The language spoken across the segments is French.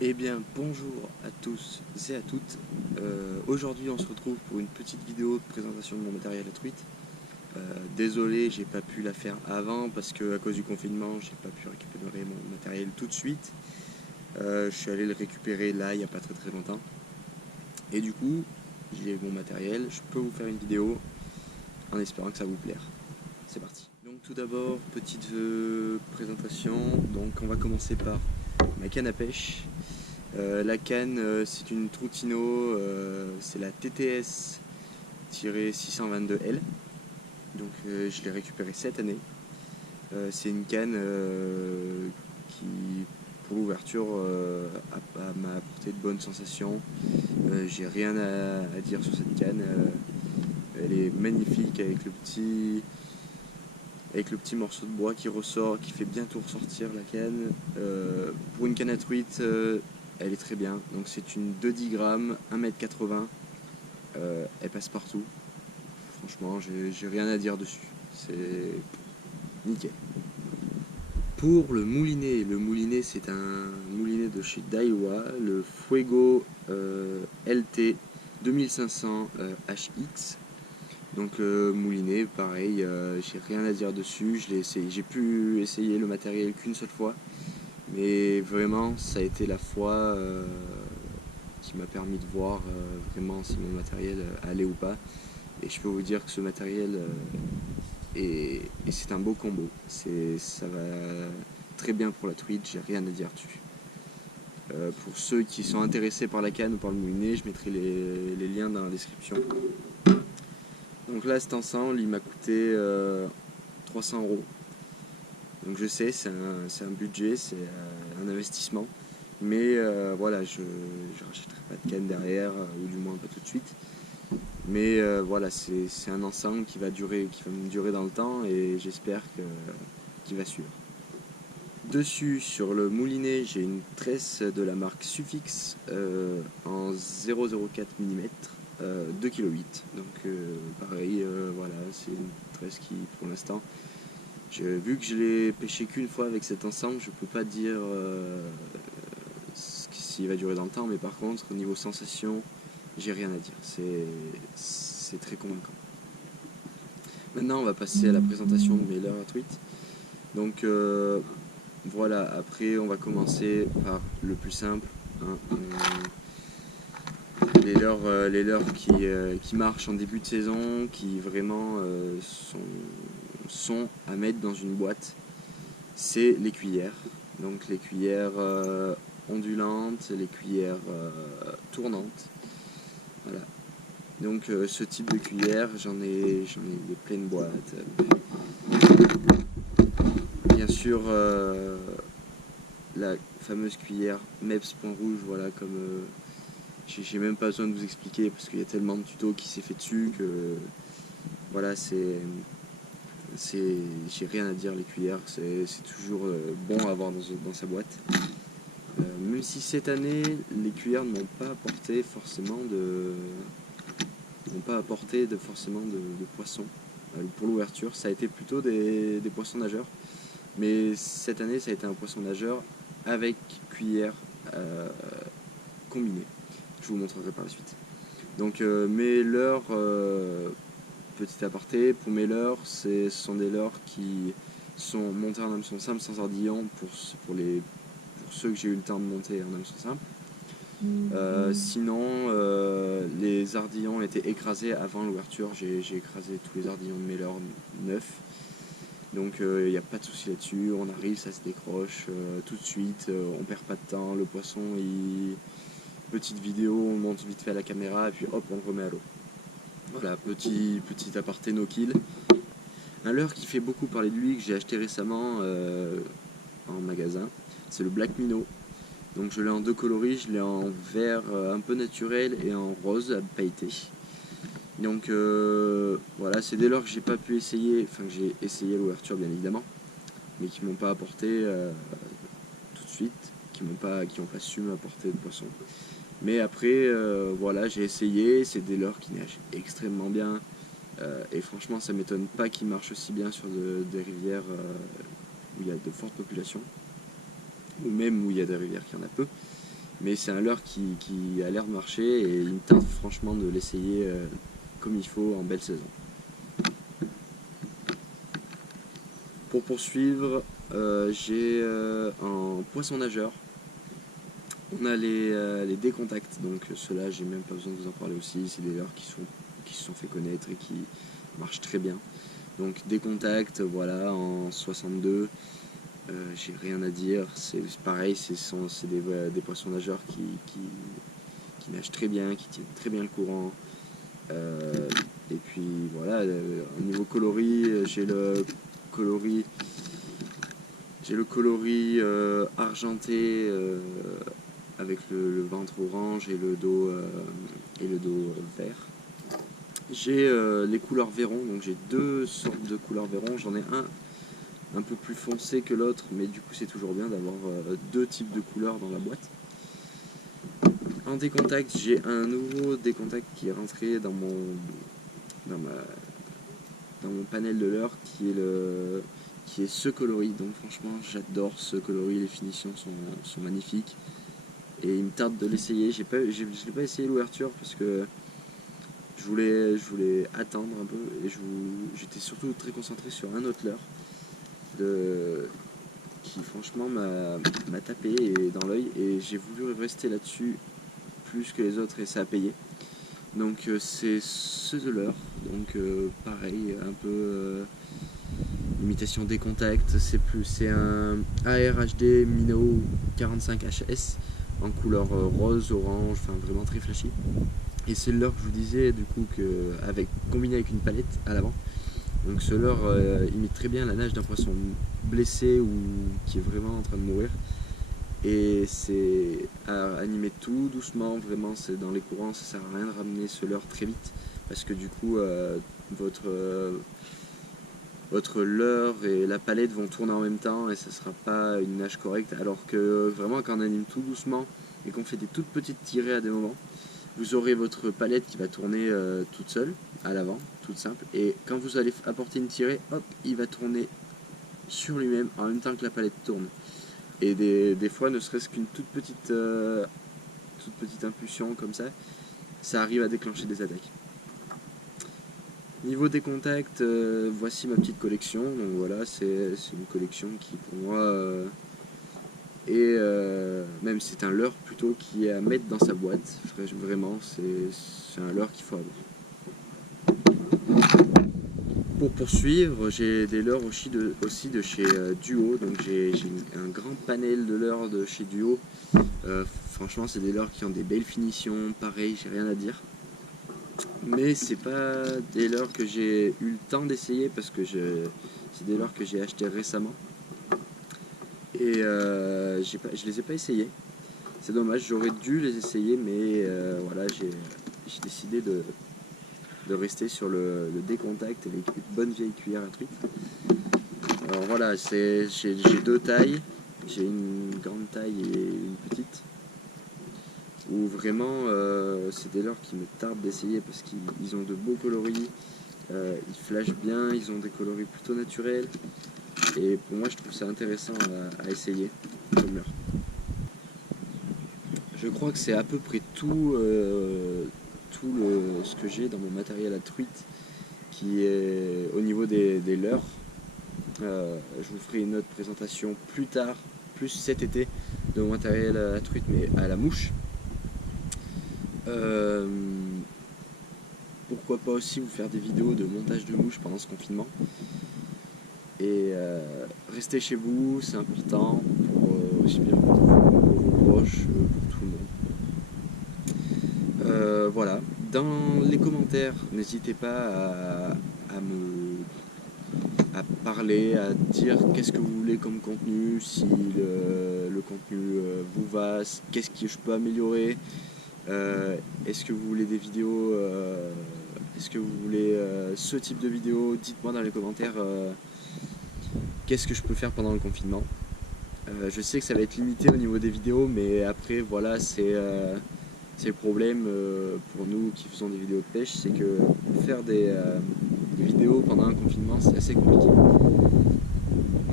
Eh bien, bonjour à tous et à toutes. Aujourd'hui, on se retrouve pour une petite vidéo de présentation de mon matériel à truite. Désolé, j'ai pas pu la faire avant parce que à cause du confinement, j'ai pas pu récupérer mon matériel tout de suite. Je suis allé le récupérer là, il n'y a pas très longtemps. Et du coup, j'ai mon matériel, je peux vous faire une vidéo en espérant que ça vous plaire. C'est parti. Donc tout d'abord, petite présentation. Donc on va commencer par ma canne à pêche. La canne, c'est une Troutino, c'est la TTS-622L. Donc je l'ai récupérée cette année. C'est une canne qui, pour l'ouverture, m'a apporté de bonnes sensations. J'ai rien à dire sur cette canne. Elle est magnifique avec le petit morceau de bois qui ressort, qui fait bientôt ressortir la canne. Pour une canne à truite, elle est très bien. Donc c'est une 210 grammes, 1,80 m. Elle passe partout. Franchement, j'ai rien à dire dessus. C'est nickel. Pour le moulinet c'est un moulinet de chez Daiwa, le Fuego LT 2500 HX. Donc moulinet, pareil, j'ai rien à dire dessus. Je l'ai essayé, j'ai pu essayer le matériel qu'une seule fois, mais vraiment, ça a été la fois qui m'a permis de voir vraiment si mon matériel allait ou pas. Et je peux vous dire que ce matériel et c'est un beau combo. Ça va très bien pour la truite, j'ai rien à dire dessus. Pour ceux qui sont intéressés par la canne ou par le moulinet, je mettrai les liens dans la description. Donc là, cet ensemble, il m'a coûté 300 €. Donc je sais, c'est un budget, c'est un investissement. Mais voilà, je ne rachèterai pas de canne derrière, ou du moins pas tout de suite. Mais voilà, c'est un ensemble qui va me durer dans le temps et j'espère qu'il va suivre. Dessus, sur le moulinet, j'ai une tresse de la marque Suffix en 0,04 mm, 2,8 kg. Donc pareil, voilà, c'est une tresse qui, pour l'instant, vu que je l'ai pêché qu'une fois avec cet ensemble, je peux pas dire s'il va durer dans le temps, mais par contre, au niveau sensation, j'ai rien à dire. C'est très convaincant. Maintenant, on va passer à la présentation de mes leurres à truite. Donc voilà, après on va commencer par le plus simple, hein, les leurres qui marchent en début de saison, qui vraiment sont à mettre dans une boîte, c'est les cuillères. Donc les cuillères ondulantes, les cuillères tournantes. Voilà. Donc ce type de cuillère, j'en ai des pleines boîtes. Bien sûr, la fameuse cuillère Meps point rouge, voilà, comme j'ai même pas besoin de vous expliquer parce qu'il y a tellement de tutos qui s'est fait dessus que voilà, j'ai rien à dire. Les cuillères, c'est toujours bon à avoir dans sa boîte. Même si cette année les cuillères ne m'ont pas apporté forcément de poissons. Pour l'ouverture, ça a été plutôt des poissons nageurs. Mais cette année, ça a été un poisson nageur avec cuillère combinée. Je vous montrerai par la suite. Donc mes leurres, petit aparté, pour mes leurres, ce sont des leurres qui sont montés en hameçon simple sans ardillon pour ceux que j'ai eu le temps de monter en hameçon simple. Sinon, les ardillons étaient écrasés avant l'ouverture. J'ai écrasé tous les ardillons de mes leurres neufs. Donc il n'y a pas de souci là-dessus, on arrive, ça se décroche tout de suite, on perd pas de temps, le poisson, petite vidéo, on monte vite fait à la caméra et puis hop, on le remet à l'eau. Voilà, petit aparté no kill. Un leurre qui fait beaucoup parler de lui, que j'ai acheté récemment en magasin, c'est le Black Minnow. Donc je l'ai en deux coloris, je l'ai en vert un peu naturel et en rose pailleté. Donc voilà, c'est des leurres que j'ai pas pu essayer, enfin que j'ai essayé à l'ouverture bien évidemment, mais qui m'ont pas apporté tout de suite, qui n'ont pas su m'apporter de poisson. Mais après, voilà, j'ai essayé, c'est des leurres qui nagent extrêmement bien, et franchement ça m'étonne pas qu'ils marchent aussi bien sur des rivières où il y a de fortes populations, ou même où il y a des rivières qui en a peu. mais c'est un leurre qui a l'air de marcher et il me tente franchement de l'essayer comme il faut en belle saison. Pour poursuivre, j'ai en poisson nageur, on a les décontacts, donc ceux-là j'ai même pas besoin de vous en parler aussi, c'est des leurres qui se sont fait connaître et qui marchent très bien. Donc décontacts, voilà, en 62, j'ai rien à dire, c'est pareil, c'est des poissons nageurs qui nagent très bien, qui tiennent très bien le courant. Et puis voilà, au niveau coloris, j'ai le coloris argenté avec le ventre orange et le dos vert. J'ai les couleurs Véron, donc j'ai deux sortes de couleurs Véron. J'en ai un peu plus foncé que l'autre, mais du coup c'est toujours bien d'avoir deux types de couleurs dans la boîte. En décontact, j'ai un nouveau décontact qui est rentré dans mon panel de leurre qui est ce coloris. Donc franchement j'adore ce coloris, les finitions sont magnifiques et il me tarde de l'essayer. Je l'ai pas essayé l'ouverture parce que je voulais attendre un peu et j'étais surtout très concentré sur un autre leurre qui franchement m'a tapé dans l'œil et j'ai voulu rester là-dessus plus que les autres et ça a payé. Donc c'est ce de leurre, donc pareil, un peu imitation décontact, c'est un ARHD Minnow 45HS en couleur rose, orange, enfin vraiment très flashy. Et c'est le leurre que je vous disais du coup combiné avec une palette à l'avant. Donc ce leurre imite très bien la nage d'un poisson blessé ou qui est vraiment en train de mourir. Et c'est à animer tout doucement, vraiment c'est dans les courants, ça sert à rien de ramener ce leurre très vite parce que du coup votre leurre et la palette vont tourner en même temps et ça sera pas une nage correcte, alors que vraiment quand on anime tout doucement et qu'on fait des toutes petites tirées à des moments, vous aurez votre palette qui va tourner toute seule à l'avant, toute simple, et quand vous allez apporter une tirée, hop, il va tourner sur lui-même en même temps que la palette tourne. Et des fois, ne serait-ce qu'une toute petite impulsion comme ça arrive à déclencher des attaques. Niveau des contacts, voici ma petite collection. Donc voilà, c'est une collection qui pour moi est, même c'est un leurre plutôt qui est à mettre dans sa boîte. Vraiment, c'est un leurre qu'il faut avoir. Pour poursuivre, j'ai des leurres aussi de chez Duo, donc j'ai un grand panel de leurres de chez Duo. Franchement, c'est des leurres qui ont des belles finitions, pareil, j'ai rien à dire. Mais c'est pas des leurres que j'ai eu le temps d'essayer parce que c'est des leurres que j'ai achetés récemment. Et je les ai pas essayés. C'est dommage, j'aurais dû les essayer, mais voilà, j'ai décidé de rester sur le décontact et les bonnes vieilles cuillères à truite. Alors voilà, j'ai deux tailles, j'ai une grande taille et une petite, où vraiment c'est des leurres qui me tardent d'essayer parce qu'ils ont de beaux coloris, ils flashent bien, ils ont des coloris plutôt naturels, et pour moi je trouve ça intéressant à essayer comme leurre. Je crois que c'est à peu près tout ce que j'ai dans mon matériel à truite qui est au niveau des leurres. Je vous ferai une autre présentation plus tard, plus cet été, de mon matériel à truite mais à la mouche. Pourquoi pas aussi vous faire des vidéos de montage de mouches pendant ce confinement. Et restez chez vous, c'est important, aussi bien pour vous, pour vos proches, pour tout le monde. Voilà, dans les commentaires, n'hésitez pas à parler, à dire qu'est-ce que vous voulez comme contenu, si le contenu vous va, qu'est-ce que je peux améliorer, est-ce que vous voulez des vidéos, est-ce que vous voulez ce type de vidéo, dites-moi dans les commentaires qu'est-ce que je peux faire pendant le confinement. Je sais que ça va être limité au niveau des vidéos, mais après voilà, c'est le problème pour nous qui faisons des vidéos de pêche, c'est que faire des vidéos pendant un confinement c'est assez compliqué.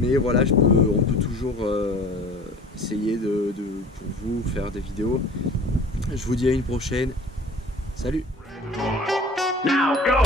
Mais voilà, on peut toujours essayer pour vous faire des vidéos. Je vous dis à une prochaine. Salut! Now go!